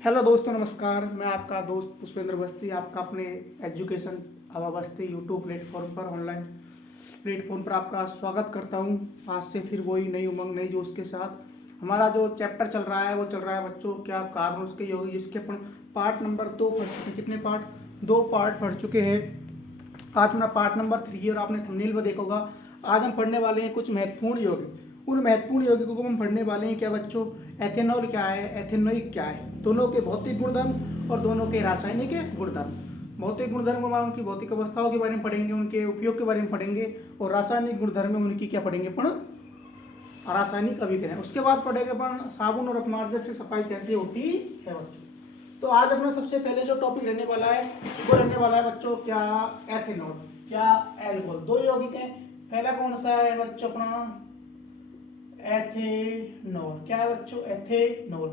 Hello दोस्तों, नमस्कार। मैं आपका दोस्त पुष्पेंद्र अवस्थी, आपका अपने एजुकेशन अब अवस्थी यूट्यूब प्लेटफॉर्म पर, ऑनलाइन प्लेटफॉर्म पर आपका स्वागत करता हूं। आज से फिर वही नई उमंग, नई जोश के साथ हमारा जो चैप्टर चल रहा है वो चल रहा है बच्चों, क्या कारण उसके योगी, जिसके अपन पार्ट नंबर 2 पढ़ चुके हैं। कितने पार्ट? 2 पार्ट पढ़ चुके हैं। आज हमारा पार्ट नंबर 3 है और आपने थंबनेल में देखा होगा। आज हम पढ़ने वाले हैं कुछ महत्वपूर्ण यौगिक। उन महत्वपूर्ण यौगिकों को हम पढ़ने वाले हैं। क्या बच्चों? एथेनॉल क्या है, एथेनोइक क्या है, दोनों के भौतिक गुणधर्म और दोनों के रासायनिक गुणधर्म। भौतिक गुणधर्म में उनकी भौतिक अवस्थाओं के बारे में पढ़ेंगे, उनके उपयोग के बारे में पढ़ेंगे, और रासायनिक गुणधर्म में उनकी क्या पढ़ेंगे अपन? रासायनिक अभिक्रिया। उसके बाद पढ़ेंगे अपन साबुन और अपमार्जक से सफाई कैसे होती है बच्चों। तो आज अपना सबसे पहले जो टॉपिक रहने वाला है वो रहने वाला है बच्चों क्या? एथेनॉल क्या एल्कोहल। दो यौगिक है। पहला कौन सा है बच्चों अपना? एथेनॉल। क्या है बच्चों? एथेनॉल।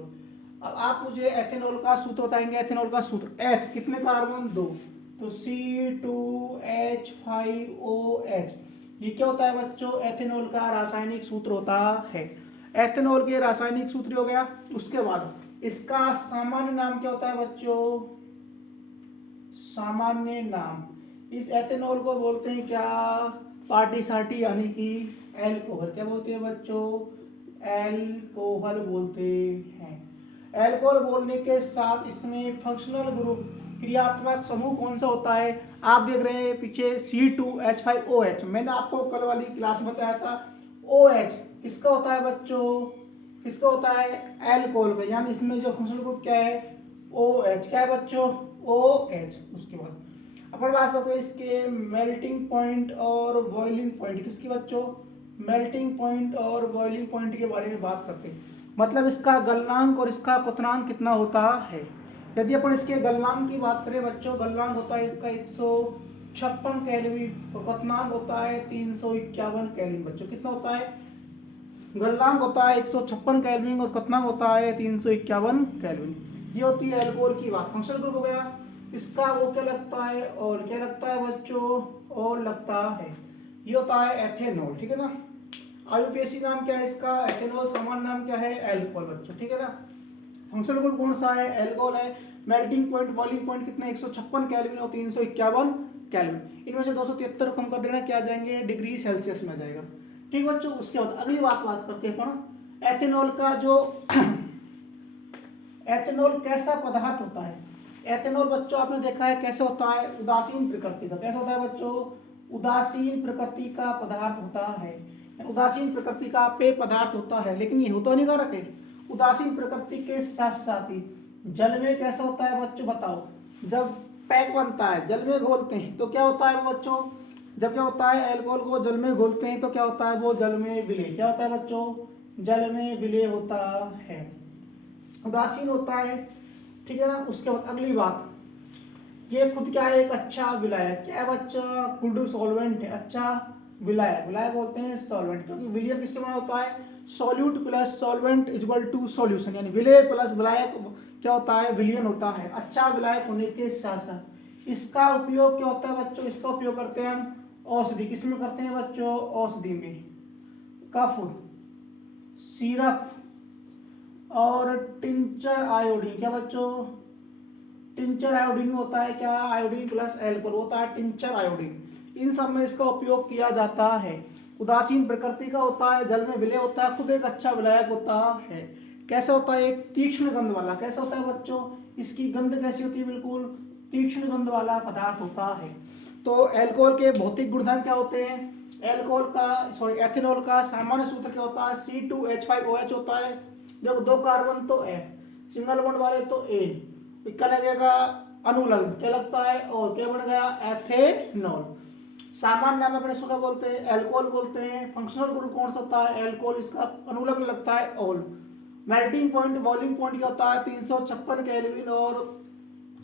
अब आप मुझे एथेनॉल का सूत्र बताएंगे। एथेनॉल का सूत्र, एथ कितने कार्बन? 2, तो C2H5OH। ये क्या होता है बच्चों? एथेनॉल का रासायनिक सूत्र होता है। एथेनॉल के रासायनिक सूत्र हो गया। उसके बाद इसका सामान्य नाम क्या होता है बच्चों? सामान्य नाम, इस एथेनॉल को बोलते हैं क्या? पार्टी सार्टी, यानी कि एल्कोहल। क्या बोलते हैं बच्चों? एल्कोहल बोलते हैं। एल्कोहल बोलने के साथ इसमें फंक्शनल ग्रुप, क्रियात्मक समूह कौन सा होता है? आप देख रहे हैं पीछे C2H5OH। मैंने आपको कल वाली क्लास में बताया था OH किसका होता है बच्चों? किसका होता है? एल्कोहल का। यानी इसमें जो फंक्शनल ग्रुप क्या है? OH। क्या है बच्चों? OH। उसके बाद अपन बात करते हैं इसके मेल्टिंग पॉइंट और बॉइलिंग पॉइंट। किसकी बच्चों? मेल्टिंग पॉइंट और बॉइलिंग पॉइंट के बारे में बात करते हैं। मतलब इसका गलनांक और इसका क्वथनांक कितना होता है। यदि अपन इसके गलनांक की बात करें बच्चों, गलनांक होता है इसका 156 केल्विन और क्वथनांक होता है 351 केल्विन। बच्चों कितना होता है? गलनांक होता है 156 केल्विन और क्वथनांक होता है 351 केल्विन। ये होती है एल्कोहल की बात। फंक्शनल ग्रुप हो गया इसका, वो क्या लगता है? और क्या लगता है बच्चों? और लगता है। ये होता है एथेनॉल। ठीक है ना। आयुपेशी नाम क्या है इसका? एथेनॉल। सामान्य नाम क्या है? एल्कोहल बच्चों। ठीक है ना। फंक्शनल ग्रुप कौन सा है? एल्कोहल है। मेल्टिंग पॉइंट, बॉइलिंग पॉइंट कितने? 156 केल्विन और 351 केल्विन। इनमें से 273 कम कर देना, क्या आ जाएंगे? डिग्री सेल्सियस में आ जाएगा। ठीक बच्चों। उसके बाद अगली बात करते हैं अपन एथेनॉल का। जो एथेनॉल कैसा पदार्थ होता है? एथेनॉल बच्चों आपने देखा है कैसे होता है? उदासीन प्रकृति का। कैसा होता है बच्चों? उदासीन प्रकृति का पदार्थ होता है। उदासीन प्रकृति का पेय पदार्थ होता है, लेकिन ये होता हानिकारक है। उदासीन प्रकृति के साथ साथ ही जल में कैसा होता है बच्चों? बताओ। जब पैक बनता है, जल में घोलते हैं, तो क्या होता है बच्चों? जब क्या होता है? अल्कोहल को जल में घोलते हैं तो क्या होता है? वो जल में विलय। क्या होता है बच्चों? जल में विलय होता है। उदासीन होता है। ठीक है ना। उसके बाद अगली बात, ये खुद क्या है? एक अच्छा विलायक। क्या है बच्चा? गुड सॉल्वेंट है। अच्छा विलायक। विलायक बोलते हैं सॉल्वेंट, क्योंकि विलय किससे बना होता है? Solute plus solvent is equal to solution. यानी विलय प्लस विलायक क्या होता है? विलयन होता है। अच्छा विलायक होने के साथ साथ इसका उपयोग क्या होता है बच्चों? इसका उपयोग करते हैं हम औषधि। किसमें करते हैं बच्चों? औषधि में। कफ, सिरप और टिंचर आयोडीन। क्या बच्चों? टिंचर आयोडीन होता है क्या? आयोडीन प्लस एल्कोहल होता है टिंचर आयोडीन। इन सब में इसका उपयोग किया जाता है। उदासीन प्रकृति का होता है, जल में विलय होता है, खुद एक अच्छा विलायक होता है। कैसा होता है? एक तीक्ष्ण गंध वाला। कैसा होता है बच्चों? इसकी गंध कैसी होती है? बिल्कुल तीक्ष्ण गंध वाला पदार्थ होता है। तो अल्कोहल के भौतिक गुणधर्म क्या होते हैं? एल्कोहल का, सॉरी, एथेनॉल का सामान्य सूत्र क्या होता है? C2H5OH होता है। जब 2 कार्बन तो F, सिंगल बॉन्ड वाले तो N। क्या लगेगा? अनुलग्न। क्या लगता है? और क्या बन गया? एथेनॉल। सामान्य नाम अपने सुना बोलते हैं, एल्कोहल बोलते हैं। फंक्शनल ग्रुप कौन सा होता है? एल्कोहल। इसका अनुलग्न लगता है all. Melting point, boiling point क्या होता है? 356 केल्विन और,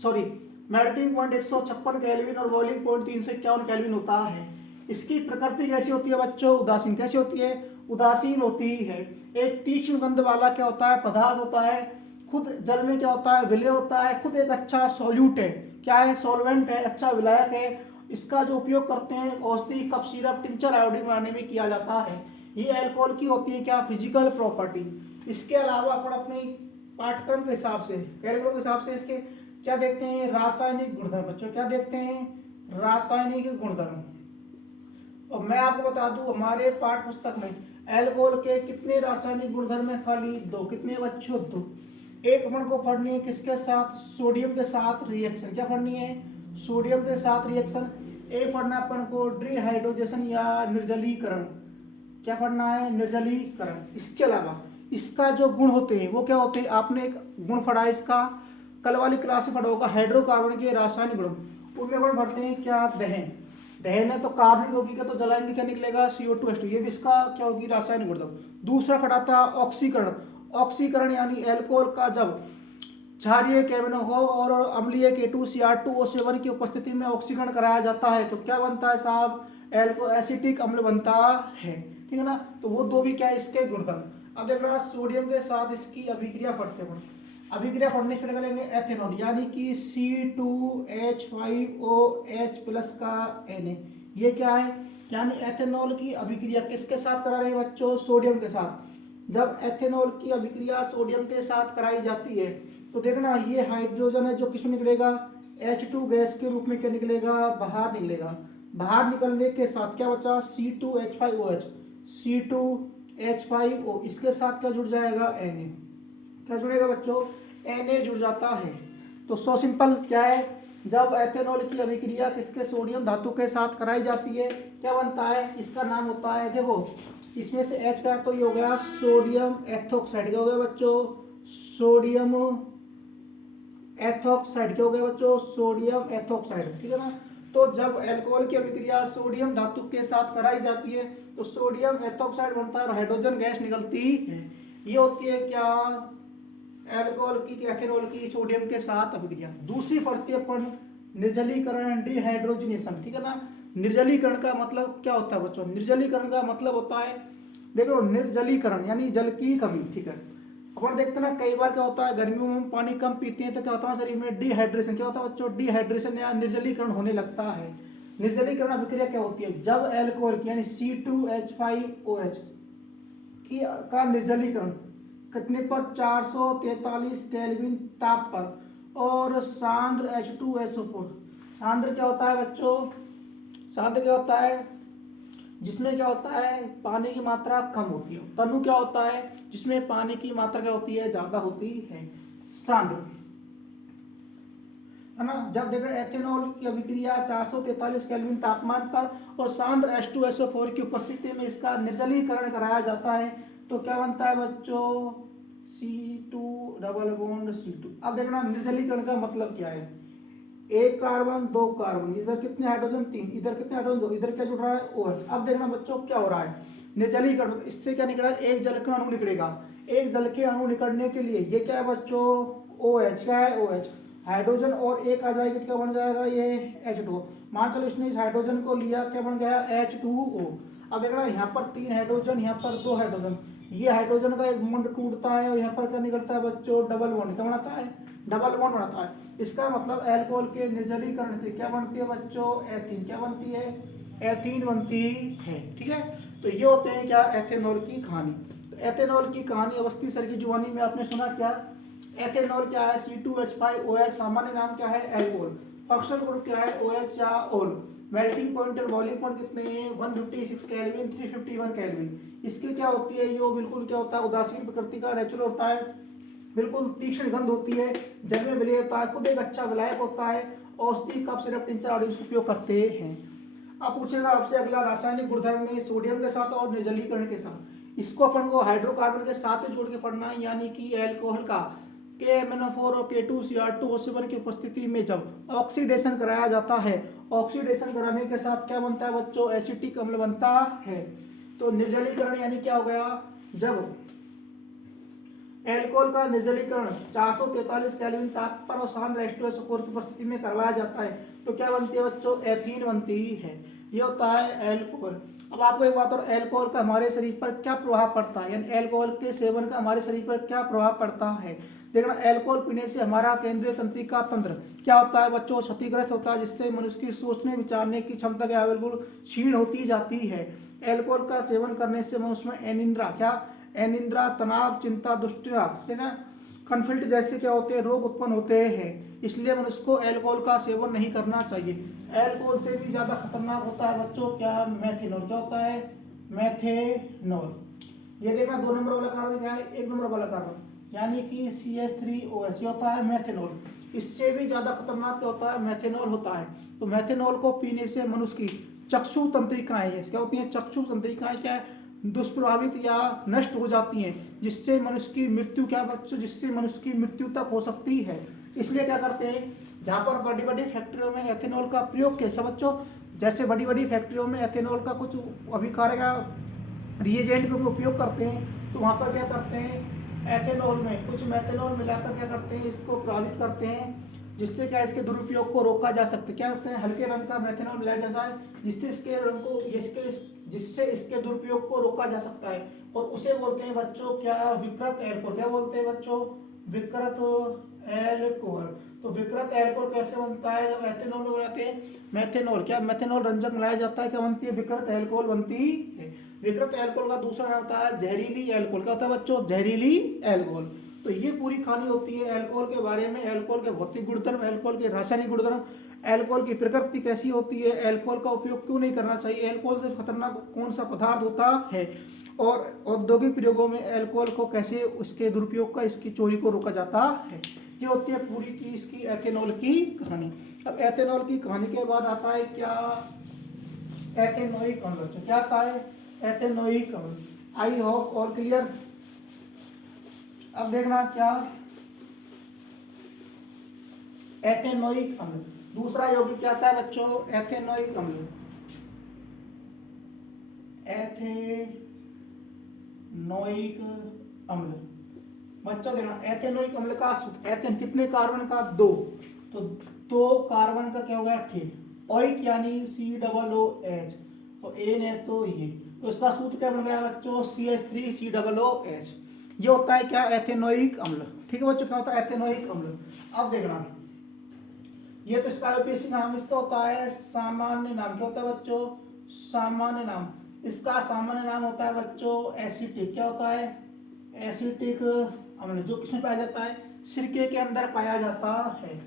सॉरी, मेल्टिंग पॉइंट 156 केल्विन और बॉइलिंग पॉइंट 351 केल्विन होता है। इसकी प्रकृति कैसी होती है बच्चों? उदासीन। कैसी होती है? उदासीन होती है। एक तीक्ष्ण गंध वाला क्या होता है? पदार्थ होता है। खुद जल में क्या होता है? विलय होता है। खुद एक अच्छा सॉल्यूट है। क्या है? सॉल्वेंट है, अच्छा विलायक है। इसका जो उपयोग करते हैं औषधि, कफ सिरप, टिंचर आयोडीन बनाने में किया जाता है। ये अल्कोहल की होती है क्या? Physical property. इसके अलावा अपन अपनी पाठ्यक्रम के हिसाब से, कैरिकुलम के हिसाब से इसके क्या देखते हैं, रासायनिक गुणधर्म। बच्चों क्या देखते हैं, रासायनिक गुणधर्म। और मैं आपको बता दूं हमारे पाठ्य पुस्तक में एल्कोहल के कितने रासायनिक गुणधर्म है, खाली दो। कितने बच्चों, दो। एक अपन को पढ़नी है किसके साथ, सोडियम के साथ रिएक्शन। क्या पढ़नी है, सोडियम के साथ रिएक्शन। एक पढ़ना अपन को डिहाइड्रोजेशन या निर्जलीकरण। क्या पढ़ना है, निर्जलीकरण। इसके अलावा इसका जो गुण होते हैं वो क्या होते हैं, आपने एक गुण पढ़ा है इसका, कल वाली क्लास में पढ़ा होगा, हाइड्रोकार्बन के रासायनिक गुण। उनमें अपन पढ़ते हैं क्या, दहन। दहन है तो कार्बनिक यौगिक है तो जलाएंगे क्या निकलेगा, CO2H2। ये भी इसका क्या होगी, रासायनिक गुणधर्म। दूसरा पढ़ा था ऑक्सीकरण। ऑक्सीकरण यानी एल्कोहल का जब क्षारीय KMnO और अम्लीय K2Cr2O7 की उपस्थिति में ऑक्सीकरण कराया जाता है तो क्या बनता है साहब, एसिटिक अम्ल बनता है। ठीक है ना, तो वो दो भी क्या है इसके गुणधर्म। अब देखना सोडियम के साथ इसकी अभिक्रिया पढ़ते हैं। अभिक्रिया पढ़ने के लिए लेंगे एथेनॉल यानी कि C2H5OH प्लस का Na। ये क्या है, यानी एथेनॉल की अभिक्रिया किसके साथ करा रहे हैं बच्चों, सोडियम के साथ। जब एथेनॉल की अभिक्रिया सोडियम के साथ कराई जाती है तो देखना ये हाइड्रोजन है जो किसमें निकलेगा, H2 गैस के रूप में क्या निकलेगा, बाहर निकलेगा। बाहर निकलने के साथ क्या बचा, C2H5OH। C2H5O इसके साथ क्या जुड़ जाएगा, Na। क्या जुड़ेगा बच्चों, Na जुड़ जाता है। तो सो सिंपल क्या है, जब एथेनॉल की अभिक्रिया किसके, सोडियम धातु के साथ कराई जाती है क्या बनता है, इसका नाम होता है, देखो इसमें से H का तो ये हो गया सोडियम एथोक्साइड। क्या हो गया बच्चों, सोडियम एथोक्साइड। क्या हो गया बच्चों, सोडियम एथोक्साइड। ठीक है ना, तो जब अल्कोहल की अभिक्रिया सोडियम धातु के साथ कराई जाती है तो सोडियम एथोक्साइड बनता है और हाइड्रोजन गैस निकलती है। ये होती है क्या, अल्कोहल की, एथेनॉल की सोडियम के साथ अभिक्रिया। दूसरी पढ़ती है अपन निर्जलीकरण, डिहाइड्रोजनेशन। ठीक है ना, निर्जलीकरण का मतलब क्या होता है बच्चों, निर्जलीकरण का मतलब होता है, देखो निर्जलीकरण यानी जल की कमी। ठीक है, अपन देखते हैं ना कई बार क्या होता है, गर्मियों में हम पानी कम पीते हैं तो क्या होता है शरीर में डिहाइड्रेशन। क्या होता है बच्चों, डिहाइड्रेशन या निर्जलीकरण होने लगता है। निर्जलीकरण अभिक्रिया क्या होती है, जब एल्कोहल की यानी C2H5OH की का निर्जलीकरण कितने पर, 443 केल्विन ताप पर और सांद्र H2SO4। सांद्र क्या होता है बच्चों, सांद्र क्या होता है, जिसमें क्या होता है पानी की मात्रा कम होती है। तनु क्या होता है, जिसमें पानी की मात्रा क्या होती है, ज्यादा होती है, सांद्र। है ना, जब देखो एथेनॉल की अभिक्रिया 443 केल्विन तापमान पर और सांद्र H2SO4 की उपस्थिति में इसका निर्जलीकरण कराया जाता है तो क्या बनता है बच्चों, C2 डबल बॉन्ड C2। अब देखना निर्जलीकरण का मतलब क्या है, एक कार्बन दो कार्बन, इधर कितने हाइड्रोजन, तीन, इधर कितने हाइड्रोजन, दो, इधर क्या जुड़ रहा है, OH। अब देखना बच्चों क्या हो रहा है, निर्जलीकरण, तो इससे क्या निकला, एक जल का अणु निकलेगा। एक जल के अणु निकलने के लिए ये क्या है बच्चों, OH। क्या है, OH। हाइड्रोजन और एक आ जाएगी तो क्या बन जाएगा, ये H2। मान चलो इसने इस हाइड्रोजन को लिया, क्या बन गया, H2O। अब देखना यहाँ पर तीन हाइड्रोजन, यहाँ पर दो हाइड्रोजन, ये हाइड्रोजन का एक बॉन्ड टूटता है और यहाँ पर क्या निकलता है बच्चों, डबल बॉन्ड। क्या बनाता है, डबल बॉन्ड बनाता है। इसका मतलब अल्कोहल के निर्जलीकरण से क्या बनती है बच्चों, एथीन। क्या बनती है, एथीन बनती है। ठीक है, तो ये होते हैं क्या, एथेनॉल की कहानी। तो एथेनॉल की कहानी अवस्थी सर की जुबानी में आपने सुना क्या, एथेनॉल क्या है, C2H5OH, सामान्य नाम क्या है, एल्कोहल। फंक्शनल ग्रुप क्या है, OH या ओल। मेल्टिंग पॉइंट और बॉइलिंग पॉइंट कितने हैं, 156 केल्विन, 351 केल्विन। इसकी क्या होती है, ये बिल्कुल क्या होता है, उदासीन प्रकृति का नेचुरल होता है, बिल्कुल तीक्ष्ण गंध होती है, जल में विलय होता है, खुद एक अच्छा विलायक होता है, औषधि कफ सिरप टिंचर आदि इसका उपयोग करते हैं। अब पूछेगा आपसे अगला, रासायनिक गुणधर्म में सोडियम के साथ और निर्जलीकरण के साथ, इसको अपन को हाइड्रोकार्बन के साथ में जोड़ के पढ़ना है, यानी कि एल्कोहल का KMnO4 और K2Cr2O7 की उपस्थिति में जब ऑक्सीडेशन कराया जाता है, ऑक्सीडेशन कराने के साथ क्या बनता है बच्चों, एसिटिक अम्ल बनता है। तो निर्जलीकरण यानी क्या हो गया, जब एल्कोहल का निर्जलीकरण 443 केल्विन ताप पर और सांद्र H2SO4 की उपस्थिति में करवाया जाता है तो क्या बनती है बच्चों, एथीन बनती है। ये होता है एल्कोहल। अब आपको एक बात और, एल्कोहल का हमारे शरीर पर क्या प्रभाव पड़ता है, यानी एल्कोहल के सेवन का हमारे शरीर पर क्या प्रभाव पड़ता है। देखना, एल्कोहल पीने से हमारा केंद्रीय तंत्रिका तंत्र क्या होता है बच्चों, क्षतिग्रस्त होता है, जिससे मनुष्य की सोचने विचारने की क्षमता क्या बिल्कुल क्षीण होती जाती है। एल्कोहल का सेवन करने से मनुष्य में अनिद्रा, क्या अनिद्रा, तनाव, चिंता, दुश्चिंता, है ना, कन्फिल्ट जैसे क्या होते हैं, रोग उत्पन्न होते हैं। इसलिए मनुष्य को अल्कोहल का सेवन नहीं करना चाहिए। अल्कोहल से भी ज्यादा खतरनाक होता है बच्चों क्या, मेथेनॉल। क्या होता है, मेथेनॉल। ये देखना 2 नंबर वाला कार्बन क्या है, 1 नंबर वाला कार्बन यानी कि CH3OH, ये होता है मेथेनॉल। इससे भी ज्यादा खतरनाक क्या होता है, मेथेनॉल होता है। तो मेथेनॉल को पीने से मनुष्य की चक्षु तंत्रिकाएं क्या होती हैं, चक्षु तंत्रिकाएं क्या है, दुष्प्रभावित या नष्ट हो जाती हैं, जिससे मनुष्य की मृत्यु क्या बच्चों, जिससे मनुष्य की मृत्यु तक हो सकती है। इसलिए क्या करते हैं, जहाँ पर बड़ी बड़ी फैक्ट्रियों में एथेनॉल का प्रयोग किया क्या बच्चों, जैसे बड़ी बड़ी फैक्ट्रियों में एथेनॉल का कुछ अभिकारक रिएजेंट का उपयोग करते हैं, तो वहाँ पर क्या करते हैं, एथेनॉल में कुछ मेथेनॉल मिलाकर क्या करते हैं, इसको प्रभावित करते हैं, जिससे क्या इसके दुरुपयोग को रोका जा सकता है। क्या करते हैं, हल्के रंग का मेथेनॉल मिलाया जाता है, जिससे इसके रंग को जिससे इसके दुरुपयोग को रोका जा सकता है, और उसे बोलते हैं बच्चों क्या, विकृत एल्कोहल। क्या बोलते हैं बच्चों, विकृत एल्कोहल। तो विकृत एल्कोहल कैसे बनता है, जब एथेनॉल में बनाते हैं मेथेनॉल, क्या मेथेनॉल रंजक मिलाया जाता है, क्या बनती है, विकृत एल्कोहल बनती है। विकृत एल्कोहल का दूसरा नाम होता है जहरीली एल्कोहल। क्या होता है बच्चों, जहरीली एल्कोहल। तो ये पूरी कहानी होती है अल्कोहल के बारे में, अल्कोहल के भौतिक गुणधर्म, अल्कोहल के रासायनिक गुणधर्म, अल्कोहल की प्रकृति कैसी होती है, अल्कोहल का उपयोग क्यों नहीं करना चाहिए, अल्कोहल से खतरनाक कौन सा पदार्थ होता है, और औद्योगिक प्रयोगों में अल्कोहल को कैसे उसके दुरुपयोग का, इसकी चोरी को रोका जाता है। ये होती है पूरी की इसकी एथेनॉल की कहानी। अब एथेनॉल की कहानी के बाद आता है क्या, एथेनोइक अम्ल। क्या आता है, एथेनोइक अम्ल। आई होप और क्लियर। अब देखना क्या, एथेनोइक अम्ल। दूसरा यौगिक क्या आता है बच्चों, एथेनोइक अम्ल। एथेनोइक अम्ल बच्चों देखना, एथेनोइक अम्ल का सूत्र, एथेन कितने कार्बन का, 2, तो 2 कार्बन का क्या हो गया, ठीक। ओइक यानी COOH, और एन है तो ये, तो इसका सूत्र क्या बन गया बच्चों, CH3COOH। ये होता है क्या, एथेनोइक अम्ल। ठीक है बच्चों, क्या होता है, एथेनोइक अम्ल। अब देखना, ये तो इसका यूपीएससी नाम, इसका होता है सामान्य नाम। क्या होता है बच्चों, सामान्य नाम। इसका सामान्य नाम होता है बच्चों एसिटिक। क्या होता है, एसिटिक अम्ल, जो किसमें पाया जाता है, सिरके के अंदर पाया जाता है।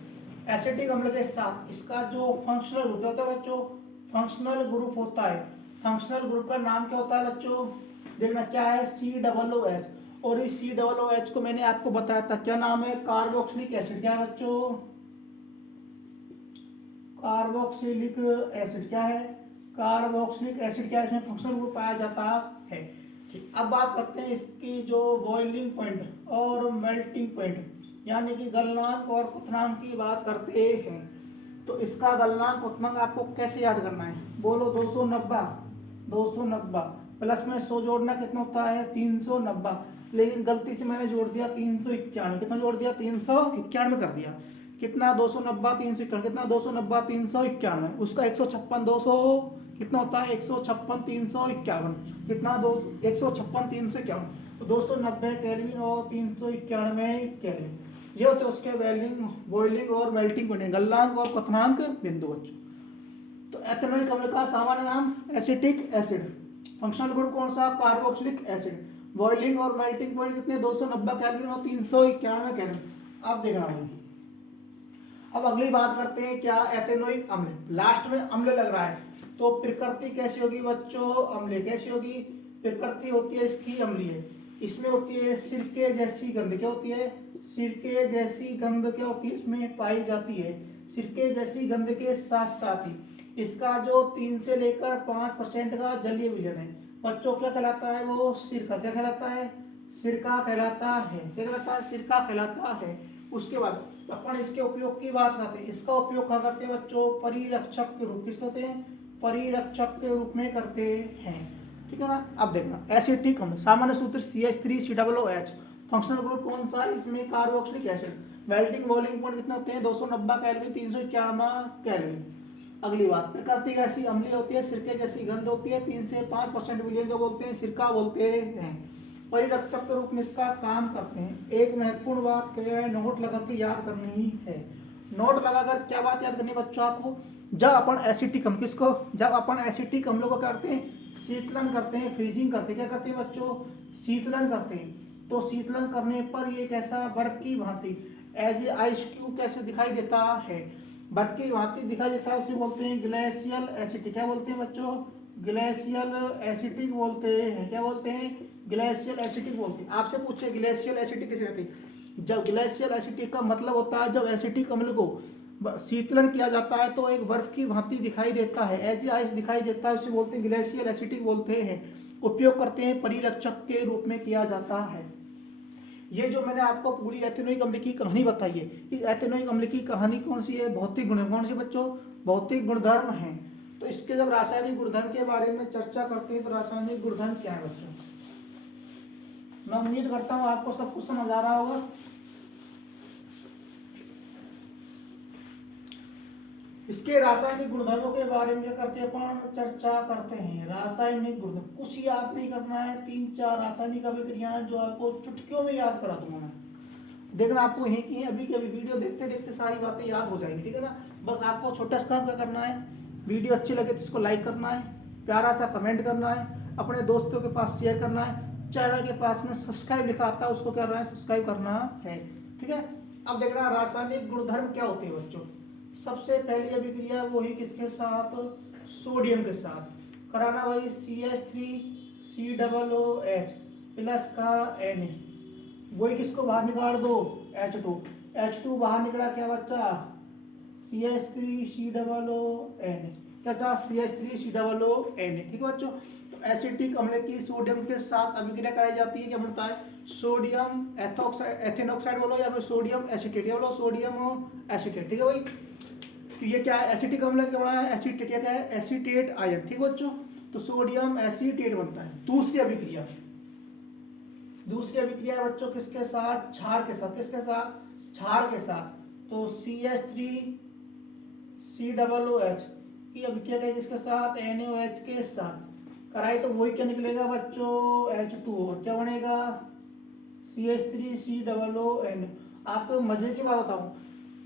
एसिटिक अम्ल के साथ इसका जो फंक्शनल ग्रुप क्या होता है बच्चों, फंक्शनल ग्रुप होता है। फंक्शनल ग्रुप का नाम क्या होता है बच्चों, देखना क्या है, COOH। और इस COOH को मैंने आपको बताया था, क्या नाम है, कार्बोक्सिलिक एसिड। क्या है बच्चों, कार्बोक्सिलिक एसिड। क्या है, कार्बोक्सिलिक एसिड। क्या है, इसमें फंक्शनल ग्रुप पाया जाता है। ठीक, अब बात करते हैं इसकी जो बॉइलिंग पॉइंट और मेल्टिंग पॉइंट, यानी कि गलनांक और क्वथनांक की बात करते हैं। तो इसका गलनांक क्वथनांक आपको कैसे याद करना है, बोलो, 290 प्लस में 100 जोड़ना कितना होता है, 390। लेकिन गलती से मैंने जोड़ दिया 391। कितना जोड़ दिया, 391 कर दिया। कितना, 290 391, कितना, 290 391। उसका 156 200 कितना होता है, 156 351। कितना, 156 351। तो 290 केल्विन और 391 केल्विन, ये होते हैं उसके बॉइलिंग और मेल्टिंग पॉइंट, गलनांक और क्वथनांक बिंदु बच्चों। तो एथेनोइक अम्ल का सामान्य नाम एसिटिक एसिड, फंक्शनल ग्रुप कौन सा, कार्बोक्सिलिक एसिड, बॉइलिंग और मेल्टिंग पॉइंट कितने, 290 केल्विन और 391 केल्विन। अब देखना है, अब अगली बात करते हैं क्या, एथेनोइक अम्ल। लास्ट में अम्ल लग रहा है, तो प्रकृति कैसी होगी बच्चों, अम्ल कैसी होगी, प्रकृति होती है इसकी अम्लीय। इसमें होती है सिरके जैसी गंध। क्या होती है, सिरके जैसी गंध क्या होती है, इसमें पाई जाती है। सिरके जैसी गंध के साथ साथ ही इसका जो 3 से लेकर 5% का जलीय विलयन है बच्चों, क्या कहलाता है, वो सिरका। क्या कहलाता है, सिरका कहलाता है। क्या कहलाता है, सिरका कहलाता है। उसके बाद अपन इसके उपयोग की बात करते हैं। इसका उपयोग क्या करते हैं बच्चों, परिरक्षक के रूप, किस करते हैं, परिरक्षक के रूप में करते हैं। ठीक है ना। अब देखना, एसिटिक अम्ल, सामान्य सूत्र CH3COOH, फंक्शनल ग्रुप कौन सा, इसमें carboxylic acid, melting boiling point कितना होते हैं, 290 केल्विन 391 केल्विन। अगली बात, प्रकृति कैसी अम्लीय होती है, सिरके जैसी गंध होती है, 3 से 5% विलयन को बोलते हैं सिरका बोलते हैं। परिरक्षक के रूप में इसका काम करते हैं। एक महत्वपूर्ण बात क्या है, नोट लगा के याद करनी है। नोट लगाकर क्या बात याद करनी है बच्चों आपको, जब अपन एसिटिक अम्ल, किसको, जब अपन एसिटिक अम्लों को करते हैं शीतलन करते हैं, फ्रीजिंग करते हैं, क्या करते हैं बच्चों, शीतलन करते हैं, तो शीतलन करने पर ये कैसा बर्फ की भांति एज ए आइस क्यूब कैसे दिखाई देता है, बर्फ की भांति दिखाई देता है, उसे बोलते हैं ग्लेशियल एसिडिक। क्या बोलते हैं बच्चों, ग्लेशियल एसिडिक बोलते हैं। क्या बोलते हैं, ग्लेशियल एसिडिक बोलते हैं। आपसे पूछे ग्लेशियल एसिडिक किसे कहते हैं, जब ग्लेशियल एसिडिक का मतलब होता है जब एसिटिक अम्ल को शीतलन किया जाता है तो एक बर्फ की भांति दिखाई देता है, एज आइस दिखाई देता है, उसे बोलते हैं ग्लेशियल एसिडिक बोलते हैं। उपयोग करते हैं परिरक्षक के रूप में किया जाता है। ये जो मैंने आपको पूरी एथेनोइक अम्ल की कहानी बताई है, इस एथेनोइक अम्ल की कहानी कौन सी है, भौतिक गुण। कौन सी बच्चों, भौतिक गुणधर्म है। तो इसके जब रासायनिक गुणधर्म के बारे में चर्चा करते हैं तो रासायनिक गुणधर्म क्या है बच्चों, मैं उम्मीद करता हूँ आपको सब कुछ समझ आ रहा होगा। इसके रासायनिक गुणधर्मों के बारे में करते अपन चर्चा करते हैं। रासायनिक गुणधर्म कुछ याद नहीं करना है, 3-4 रासायनिक अभिक्रियाएं जो आपको चुटकियों में याद करा दूंगा मैं। देखना आपको यही की अभी के अभी वीडियो देखते देखते सारी बातें याद हो जाएंगी, ठीक है ना। बस आपको छोटा सा काम क्या करना है, वीडियो अच्छी लगे तो इसको लाइक करना है, प्यारा सा कमेंट करना है, अपने दोस्तों के पास शेयर करना है, चैनल के पास में सब्सक्राइब लिखा आता है उसको क्या करना है, सब्सक्राइब करना है, ठीक है। अब देखना रासायनिक गुणधर्म क्या होते हैं बच्चों। सबसे पहली अभिक्रिया वो ही किसके साथ, सोडियम के साथ कराना भाई, CH3COOH प्लस का Na, वही किसको बाहर निकाल दो, H2 बाहर निकला, क्या बच्चा CH3COONA, क्या चाह CH3COONA, ठीक है बच्चों। तो एसिटिक अम्ल की सोडियम के साथ अभिक्रिया कराई जाती है, क्या बनता है, सोडियम एथेनॉक्साइड बोलो या फिर सोडियम एसीटेट, बोलो सोडियम एसीटेट, ठीक है भाई। तो ये क्या है, एसिटिक अम्ल क्या बना है, एसीटेट, क्या है, एसीटेट आयन, ठीक है बच्चों। तो सोडियम एसीटेट बनता है। दूसरी अभिक्रिया बच्चों किसके साथ, क्षार के साथ, किसके साथ, क्षार के साथ। तो CH3COOH की अभिक्रिया है किसके साथ, NaOH के साथ कराई, तो वही क्या निकलेगा बच्चों, H2O, क्या बनेगा, CH3COON। आपको मजे की बात बताऊं,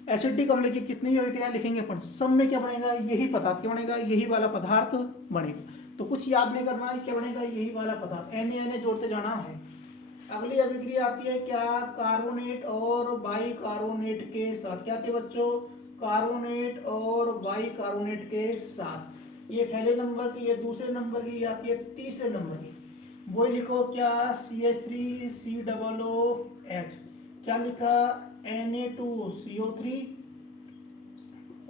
एसिटिक अम्ल की कितनी भी अभिक्रियाएं लिखेंगे अपन सब में क्या बनेगा, यही पदार्थ, क्या बनेगा, यही वाला पदार्थ बनेगा। तो कुछ याद नहीं करना है, क्या बनेगा, यही वाला पदार्थ, Na जोड़ते जाना है। अगली अभिक्रिया आती है क्या, कार्बोनेट और बाइकार्बोनेट के साथ। क्या आती है बच्चों, कार्बोनेट और बाइकार्बोनेट के साथ। ये पहले नंबर की, ये दूसरे नंबर की, आती है तीसरे नंबर की। वो लिखो क्या, CH3COOH, क्या लिखा, Na2CO3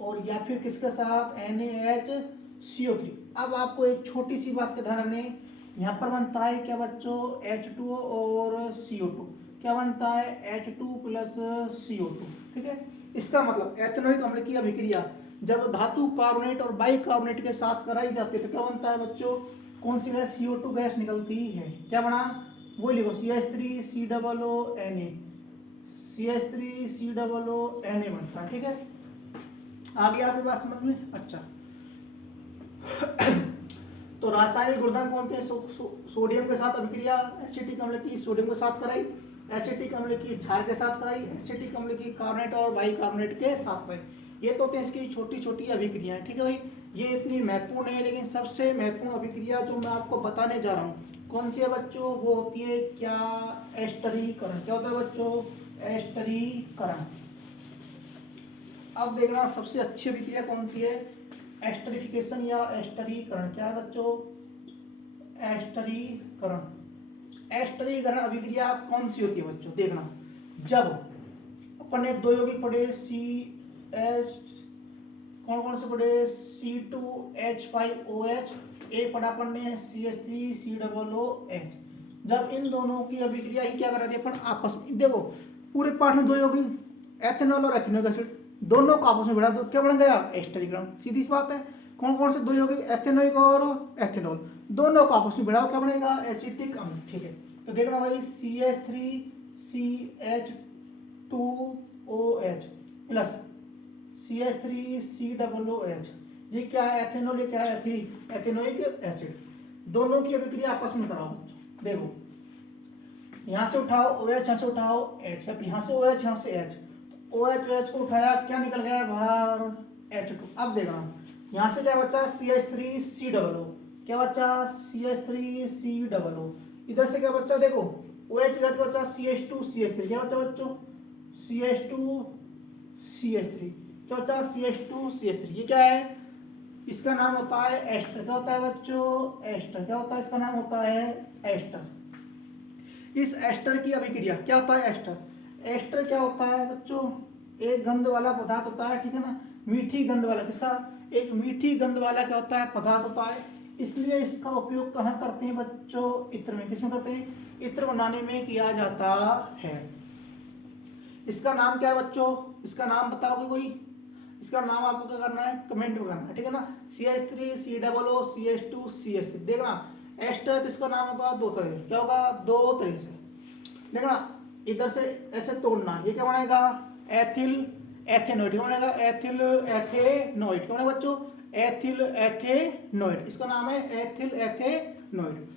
और या फिर किसके साथ, NaHCO3। अब आपको एक छोटी सी बात का ध्यान रखने, यहाँ पर बनता है क्या बच्चों, H2O और CO2, क्या बनता है, H2 प्लस CO2, ठीक है। इसका मतलब एथेनोइक अम्ल की अभिक्रिया जब धातु कार्बोनेट और बाइकार्बोनेट के साथ कराई जाती है तो क्या बनता है बच्चों, कौन सी गैस, CO2 गैस निकलती है। क्या बना, वो लिखो CH3COONA, CH3COONA बनता है, ठीक है। आ गया आपकी बात समझ में, अच्छा। तो रासायनिक गुणधर्म कौन थे, सोडियम के साथ अभिक्रिया एसिटिक अम्ल की सोडियम के साथ कराई, एसिटिक अम्ल की क्षार के साथ कराई, एसिटिक अम्ल की कार्बोनेट और बाइकार्बोनेट के साथ कराई। ये तो होते हैं इसकी छोटी छोटी अभिक्रियाएं, ठीक है भाई। ये इतनी महत्वपूर्ण है, लेकिन सबसे महत्वपूर्ण अभिक्रिया जो मैं आपको बताने जा रहा हूँ कौन सी है बच्चों, वो होती है क्या, एस्टरीकरण। क्या होता है बच्चों, एस्टरीकरण। अब देखना सबसे अच्छी अभिक्रिया कौन सी है, एस्टरिफिकेशन या एस्टरीकरण। क्या है बच्चों, एस्टरीकरण। एस्टरीकरण अभिक्रिया कौन सी होती है बच्चों, देखना जब अपन ने दो यौगिक पढ़े, कौन कौन से पढ़े, C2H5OH, एक पढ़ा अपन ने CH3COOH। जब इन दोनों की अभिक्रिया ही क्या कर रहे थे अपन आपस में, देखो पूरे पाठ में दो यौगिक एथेनॉल और एथिनोइक एसिड दोनों को आपस में भिड़ा दो, क्या बन गया, एस्टरीकरण। सीधी सी बात है। कौन कौन से दो यौगिक, एथेनोइक और एथेनॉल, दोनों को आपस में भिड़ाओ, क्या बनेगा, एसिटिक अम्ल, ठीक है। तो देखना भाई CH3CH2OH प्लस CH3COOH, ये क्या है, एथेनॉल, ये क्या है, एथेनोइक एसिड। दोनों की अभिक्रिया आपस में कराओ, देखो यहाँ से उठाओ OH, यहाँ से उठाओ H, यहाँ से OH, यहाँ से H, OH को उठाया, क्या निकल गया बाहर, H2। अब देखना यहाँ से क्या बचा, CH3COO, क्या बचा, CH3COO। इधर से क्या बचा, देखो OH का क्या बचा CH2CH3, क्या बचा बच्चों CH2CH3, क्या बचा CH2CH3, ये क्या है, इसका नाम होता है एस्टर। क्या होता है बच्चों एस्टर, क्या होता है इसका नाम होता है एस्टर। इस एस्टर की अभिक्रिया क्या होता है एस्टर, एस्टर क्या होता है बच्चों, एक गंध वाला पदार्थ होता है, ठीक है ना, मीठी गंध वाला, किसका, एक मीठी गंध वाला क्या होता है पदार्थ होता है, इसलिए इसका उपयोग कहाँ करते हैं बच्चों, इत्र में, किसमें करते हैं, इत्र बनाने में किया जाता है। इसका नाम क्या है बच्चों, इसका नाम बताओगे कोई, इसका नाम आपको क्या करना है, कमेंट में करना है, ठीक है ना, CH3 COO CH2 CH3, देखना एस्टर है तो इसका नाम होगा दो तरह, क्या होगा दो तरह से, देखना इधर से ऐसे तोड़ना, ये क्या बनेगा एथिल एथेनोइड, क्या बनेगा एथिल एथेनोइड, क्या बनेगा बच्चों एथिल एथेनोइड, इसका नाम है एथिल एथेनोइड।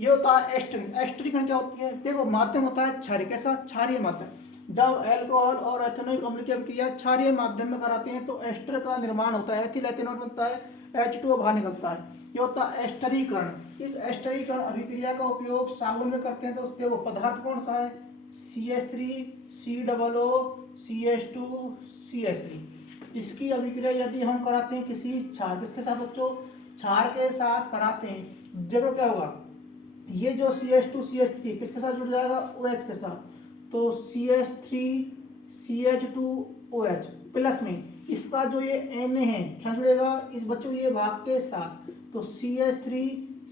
ये होता है एस्टरिक। एस्टरिक क्या होती है, देखो माध्यम होता है क्षारीय, कैसा क्षारीय माध्यम, जब अल्कोहल और एथेनोइक अम्ल की अभिक्रिया क्षारीय माध्यम में कराते हैं तो एस्टर का निर्माण होता है, एथिल एथेनोइड बनता है, H2O बाहर निकलता है, ये होता है एस्टरीकरण। इस एस्टरीकरण अभिक्रिया का उपयोग साबुन में करते हैं, तो देखो पदार्थ कौन सा है CH3 COO CH2 CH3। इसकी अभिक्रिया यदि हम कराते हैं किसी क्षार, किसके साथ बच्चों क्षार के साथ कराते हैं, देखो क्या होगा, ये जो CH2 CH3 किसके साथ जुड़ जाएगा OH के साथ, तो CH3 CH2OH प्लस में इसका जो ये Na है क्या जुड़ेगा इस बच्चों ये भाग के साथ, तो CH3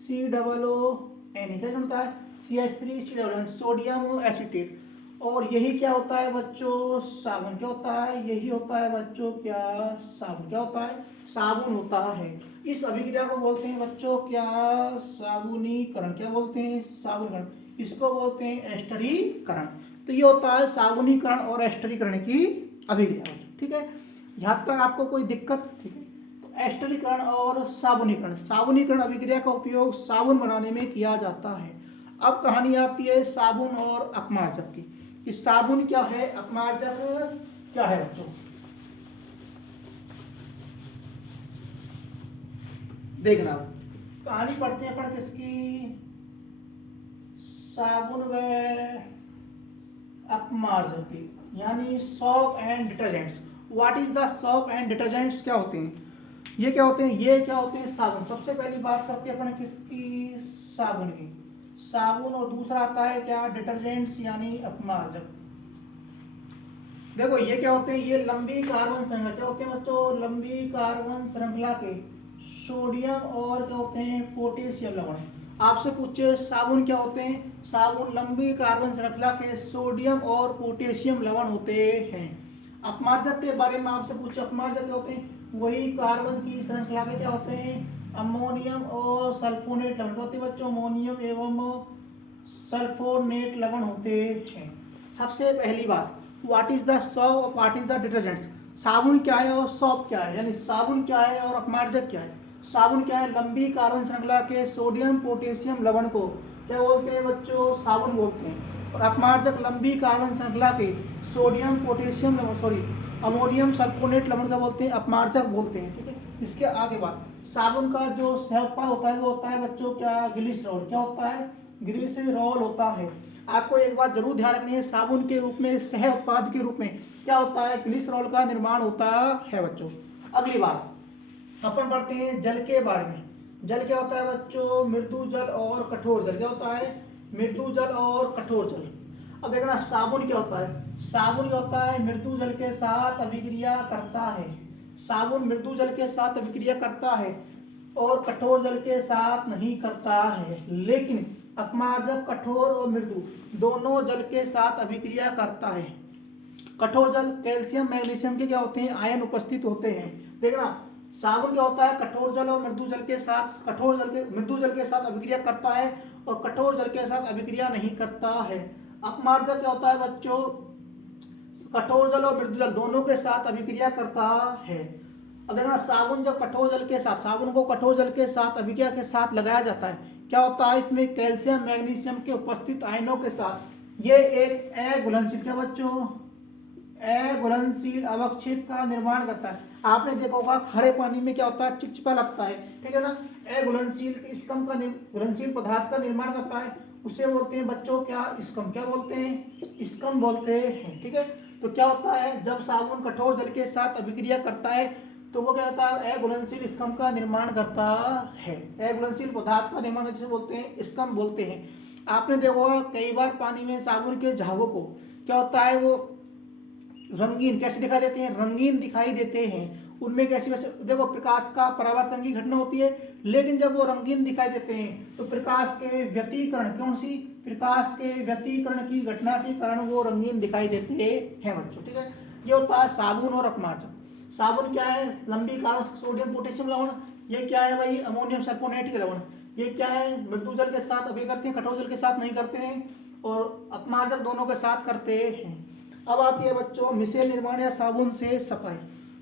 COO Na क्या जुड़ता है CH3 COO सोडियम एसिटेट, और यही क्या होता है बच्चों साबुन, क्या होता है यही होता है बच्चों क्या साबुन, क्या होता है साबुन होता है। इस अभिक्रिया को बोलते हैं बच्चों क्या साबुनीकरण, क्या बोलते हैं साबुनीकरण, इसको बोलते हैं एस्टरीकरण। तो ये होता है साबुनीकरण और एस्टरीकरण की अभिक्रिया, ठीक है, यहाँ तक आपको कोई दिक्कत, ठीक है। तो एस्टरीकरण और साबुनीकरण, साबुनीकरण अभिक्रिया का उपयोग साबुन बनाने में किया जाता है। अब कहानी आती है साबुन और अपमार्जक की, कि साबुन क्या है अपमार्जक क्या है बच्चों, देखना कहानी पढ़ते हैं अपन किसकी, साबुन व अपमार्जक की, यानी soap and detergents. What is the soap and detergents, क्या होते हैं ये, क्या होते हैं ये, क्या होते हैं साबुन। सबसे पहली बात करते हैं अपन किसकी साबुन की, साबुन, और दूसरा आता है क्या डिटर्जेंट्स यानी अपमार्जक। देखो ये क्या होते हैं, ये लंबी कार्बन श्रृंखला, क्या होते हैं बच्चों लंबी कार्बन श्रृंखला के सोडियम और क्या होते हैं पोटेशियम लवण। आपसे पूछे साबुन क्या होते हैं, साबुन लंबी कार्बन श्रृंखला के सोडियम और पोटेशियम लवण होते हैं। अपमार्जक के बारे में आपसे पूछे अपमार्जक क्या होते हैं, वही कार्बन की श्रृंखला के क्या होते हैं अमोनियम और सल्फोनेट लवण, क्या होते हैं बच्चों अमोनियम एवं सल्फोनेट लवण होते हैं। सबसे पहली बात व्हाट इज द सोप और व्हाट इज द डिटर्जेंट्स, साबुन क्या है और सोप क्या है, यानी साबुन क्या है और अपमार्जक क्या है। साबुन क्या है लंबी कार्बन श्रृंखला के सोडियम पोटेशियम लवण को क्या बोलते हैं बच्चों साबुन बोलते हैं, और अपमार्जक लंबी कार्बन श्रृंखला के सोडियम पोटेशियम अमोनियम सल्फोनेट लवण का बोलते हैं अपमार्जक बोलते हैं, ठीक है। इसके आगे बात साबुन का जो सह उत्पाद होता है वो होता है बच्चों क्या ग्लिसरॉल, क्या होता है ग्लिसरॉल होता है। आपको एक बात जरूर ध्यान रखनी है, साबुन के रूप में सह उत्पाद के रूप में क्या होता है ग्लिसरॉल का निर्माण होता है बच्चों। अगली बात अपन पढ़ते हैं जल के बारे में। जल क्या होता है बच्चों मृदु जल और कठोर जल, क्या होता है मृदु जल और कठोर जल। अब देखना साबुन क्या होता है, साबुन क्या होता है मृदु जल के साथ अभिक्रिया करता है, साबुन मृदु जल के साथ अभिक्रिया करता है और कठोर जल के साथ नहीं करता है। लेकिन अपमार्जक कठोर और मृदु दोनों जल के साथ अभिक्रिया करता है। कठोर जल कैल्शियम मैग्नीशियम के क्या होते हैं आयन उपस्थित होते हैं। देखना साबुन क्या होता है कठोर जल और मृदु जल के साथ मृदु जल के साथ अभिक्रिया करता है और कठोर जल के साथ अभिक्रिया नहीं करता है। अपमार्जक क्या होता है बच्चों कठोर जल और मृदु जल दोनों के साथ अभिक्रिया करता है। अब देखना साबुन जब कठोर जल के साथ साबुन को कठोर जल के साथ अभिक्रिया के साथ लगाया जाता है क्या होता है इसमें कैल्शियम मैग्नीशियम के उपस्थित आयनों के साथ ये एक अघुलनशील क्या बच्चों अघुलनशील अवक्षेप का निर्माण करता है। आपने देखा होगा खारे पानी में क्या होता है चिपचिपा लगता है, ठीक है ना। अघुलनशील स्तंभ का घुलनशील पदार्थ का निर्माण करता है उसे बोलते हैं बच्चों क्या, स्कम। क्या बोलते हैं, स्कम बोलते हैं। ठीक है, तो क्या होता है जब साबुन कठोर जल के साथ अभिक्रिया करता है तो वो क्या होता है, अघुलनशील स्कम का निर्माण करता है। अघुलनशील पदार्थ का निर्माण जिसे बोलते हैं स्कम बोलते हैं। आपने देखो कई बार पानी में साबुन के झागों को क्या होता है, वो रंगीन कैसे दिखाई देते हैं, रंगीन दिखाई देते हैं। उनमें कैसी, वैसे देखो प्रकाश का परावर्तन की घटना होती है, लेकिन जब वो रंगीन दिखाई देते हैं तो प्रकाश के व्यतिकरण, कौन सी, प्रकाश के व्यतिकरण की घटना के कारण वो रंगीन दिखाई देते हैं बच्चों। ठीक है, ये होता है साबुन और अपमार्जक। साबुन क्या है, लंबी काल सोडियम पोटेशियम लवण। ये क्या है भाई, अमोनियम सल्फोनेट के लवण। ये क्या है, मृदु जल के साथ अभी करते हैं, कठोर जल के साथ नहीं करते हैं, और अपमार्जक दोनों के साथ करते हैं। अब आती है बच्चों मिसेल निर्माण या साबुन से सफाई।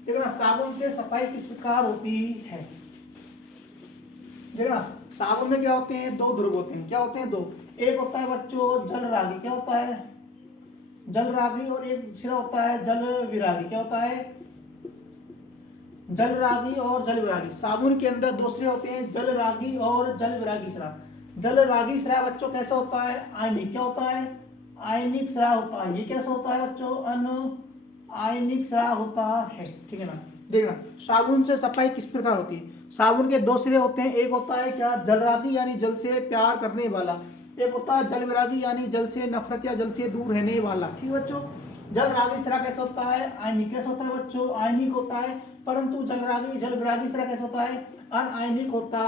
देखना साबुन से सफाई किस प्रकार होती है। देखना साबुन में क्या होते हैं, दो ध्रुव होते हैं। क्या होते हैं, दो। एक होता है बच्चों जल रागी। क्या होता है, जल रागी। और एक दूसरा होता है जल विरागी। क्या होता है, जल रागी और जल विरागी। साबुन के अंदर दूसरे होते हैं जल रागी और जल विरागी स्राव। जल रागी स्राव बच्चों कैसा होता है, आयनिक। क्या होता है, आयनिक स्राव होता है। ये कैसा होता है बच्चों, आयनिक स्राव होता है। ठीक है ना। देखना साबुन से सफाई किस प्रकार होती है। साबुन के दो सिरे होते हैं, एक होता है क्या, जल रागी यानी जल से प्यार करने वाला। एक होता है जल विरागी यानी जल से नफरत या जल से दूर रहने वाला। ठीक बच्चों, जल रागी स्राव कैसा होता है, आयनिक। कैसा होता है बच्चों, आयनिक होता है। परंतु जल रागी जल विरागी स्राव कैसा होता है, अनआयनिक होता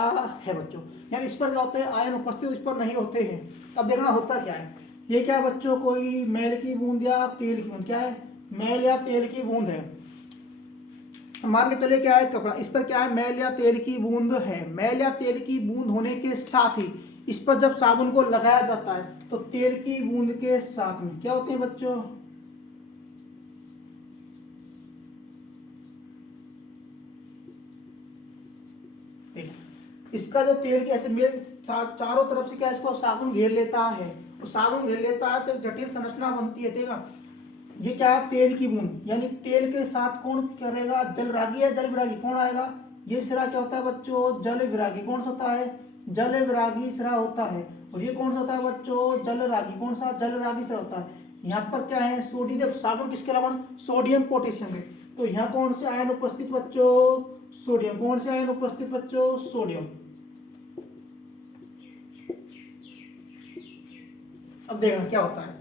है बच्चों। यानी इस पर क्या होते हैं, आयन उपस्थित इस पर नहीं होते हैं। अब देखना होता क्या है, ये क्या है बच्चों, कोई मैल की बूंद या तेल की बूंद। क्या है, मैल या तेल की बूंद है। मान के चलिए क्या है कपड़ा, इस पर क्या है, मैल या तेल की बूंद है। मैल या तेल की बूंद होने के साथ ही इस पर जब साबुन को लगाया जाता है तो तेल की बूंद के साथ में क्या होते हैं बच्चों, इसका जो तेल की ऐसे मेल चारों तरफ से क्या इसको साबुन घेर लेता है। तो साबुन घेर लेता है तो जटिल संरचना बनती है। देखा ये क्या है, तेल की बूंद। यानी तेल के साथ कौन करेगा, जल रागी या जल विरागी, कौन आएगा, ये सिरा क्या होता है बच्चों, जल विरागी। कौन सा होता है, जल विरागी सिरा होता है। और ये कौन सा होता है बच्चों, जल रागी। कौन सा, जल रागी सिरा होता है। यहाँ पर क्या है, सोडियम। देखो साबुन किसके लवण, सोडियम पोटेशियम है। तो यहाँ कौन से आयन उपस्थित बच्चों, सोडियम। कौन से आयन उपस्थित बच्चों, सोडियम। अब देखना क्या होता है,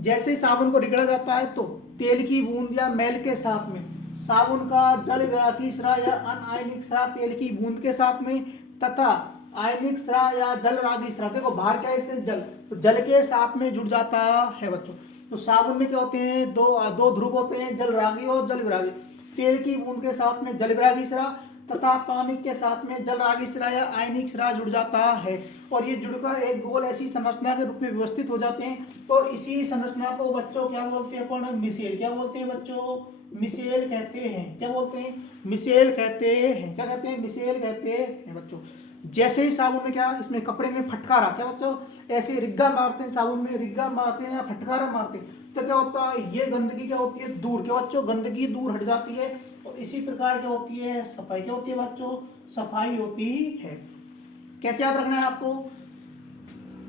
जैसे साबुन को रगड़ा जाता है तो तेल की बूंद या मैल के साथ में साबुन का जल विरागी स्राव या अनआयनिक स्राव तेल की बूंद के साथ में, तथा आयनिक स्राव या जल रागी स्राव, देखो बाहर क्या है इसमें जल, तो जल के साथ में जुड़ जाता है बच्चों। तो साबुन में क्या होते हैं, दो दो ध्रुव होते हैं, जल रागी और जल विरागी। तेल की बूंद के साथ में जल विरागी स्राव तथा पानी के साथ में जल रागी स्राव या आयनिक स्राव जुड़ जाता है, और ये जुड़कर एक गोल ऐसी संरचना के रूप में व्यवस्थित हो जाते हैं। तो इसी संरचना को बच्चों क्या बोलते हैं अपन, मिसेल। क्या बोलते हैं बच्चों, मिसेल कहते हैं। क्या बोलते हैं, मिसेल कहते हैं। क्या कहते हैं, मिसेल कहते हैं बच्चों। जैसे ही साबुन में क्या, इसमें कपड़े में फटकारा, क्या बच्चों ऐसे रिग्गा मारते हैं, साबुन में रिग्गा मारते हैं या फटकारा मारते हैं, तो क्या होता है, ये गंदगी क्या होती है, दूर। क्या बच्चों, गंदगी दूर हट जाती है। और इसी प्रकार क्या होती है, सफाई। क्या होती है बच्चों, सफाई होती है। कैसे याद रखना है आपको,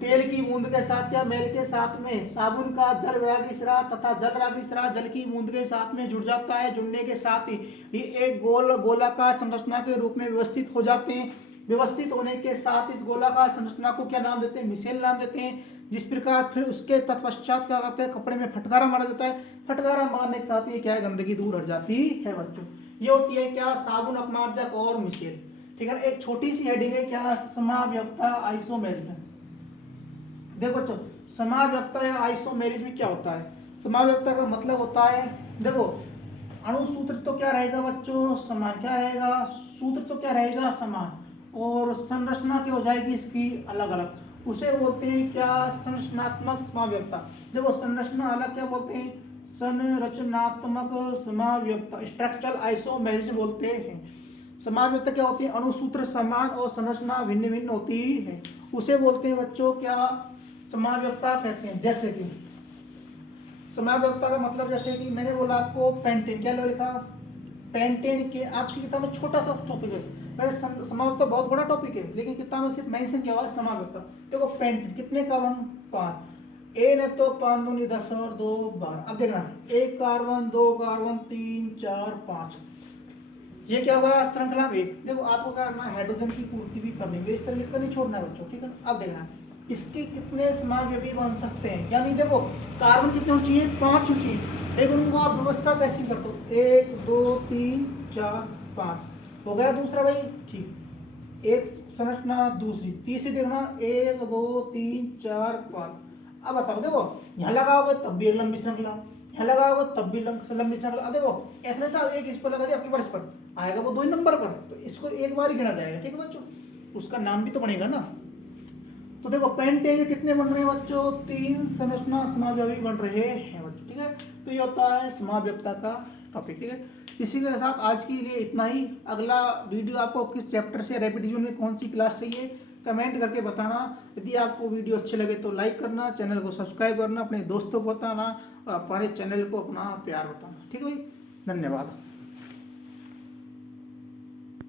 तेल की बूंद के साथ या मैल के साथ में साबुन का जल विरागी स्राव तथा जल रागी स्राव जल की बूंद के साथ में जुड़ जाता है। जुड़ने के साथ ही ये एक गोलाकार संरचना के रूप में व्यवस्थित हो जाते हैं। व्यवस्थित होने के साथ इस गोलाकार संरचना को क्या नाम देते हैं, मिसेल नाम देते हैं। जिस प्रकार फिर उसके तत्पश्चात क्या करते हैं, कपड़े में फटकारा मारा जाता है। फटकारा मारने के साथ ही क्या है, गंदगी दूर हट जाती है बच्चों। ये होती है क्या, साबुन, अपमार्जक और मिसेल। ठीक है, एक छोटी सी हेडिंग है क्या, समाव्यवस्था आइसोमेरिज्म। देखो बच्चों समाव्यवस्था या आइसोमेरिज्म में क्या होता है, समाव्यवस्था का मतलब होता है, देखो अणु सूत्र तो क्या रहेगा बच्चों, समान। क्या रहेगा, सूत्र तो क्या रहेगा, समान, और संरचना क्या हो जाएगी इसकी अलग अलग। उसे बोलते हैं क्या, संरचनात्मक समाव्यवस्था। देखो संरचना अलग क्या बोलते हैं, संरचनात्मक समाव्यवस्था, स्ट्रक्चरल आइसोमेरिज्म बोलते हैं। समाव्यवस्था क्या होती है, अणुसूत्र समान और संरचना भिन्न भिन्न होती है, उसे बोलते हैं बच्चों क्या, समाव्यवस्था कहते हैं। जैसे कि समाव्यवस्था का मतलब, जैसे कि मैंने बोला आपको पेंटेन, क्या लिखा, पेंटेन के आपकी किताब में छोटा सा टॉपिक है, वैसे समाव्यक्ता बहुत बड़ा टॉपिक है, लेकिन किताब में सिर्फ मेंशन किया हुआ है समाव्यक्ता। देखो पेंटेन कितने कार्बन 5, ए ने तो 5 दूनी 10 और 2 12। अब देखना 1 कार्बन 2 कार्बन 3 4 5, ये क्या होगा श्रृंखला में। देखो आपको क्या करना है, हाइड्रोजन की पूर्ति भी कर देंगे, इस तरह लिखकर नहीं छोड़ना है बच्चों, ठीक है। अब देखना इसके कितने समावयवी बन सकते हैं, यानी देखो कार्बन कितने होने चाहिए 5 होने चाहिए, लेकिन उनको आप व्यवस्था कैसी कर दो 1 2 3 4 5 हो गया दूसरा भाई, ठीक। एक संरचना दूसरी तीसरी देखना 1 2 3 4 5। अब बताओ देखो यहाँ लगाओगे तब भी एक लंबी श्रृंखला, यहाँ लगाओगे तब भी लंबी श्रृंखला। अब देखो ऐसा ऐसा एक इस पर लगा दिया, आपके पास पर आएगा वो 2 ही नंबर पर, तो इसको एक बार ही गिना जाएगा, ठीक है बच्चों, उसका नाम भी तो बनेगा ना। तो देखो पेंटेन के कितने बन रहे हैं बच्चों, 3 संरचना समावयवी बन रहे हैं बच्चों, ठीक है। तो ये होता है समावयवता का टॉपिक, ठीक है। इसी के साथ आज के लिए इतना ही। अगला वीडियो आपको किस चैप्टर से, रेपिटेशन में कौन सी क्लास चाहिए, कमेंट करके बताना। यदि आपको वीडियो अच्छे लगे तो लाइक करना, चैनल को सब्सक्राइब करना, अपने दोस्तों को बताना, और हमारे चैनल को अपना प्यार बताना, ठीक है भाई। धन्यवाद।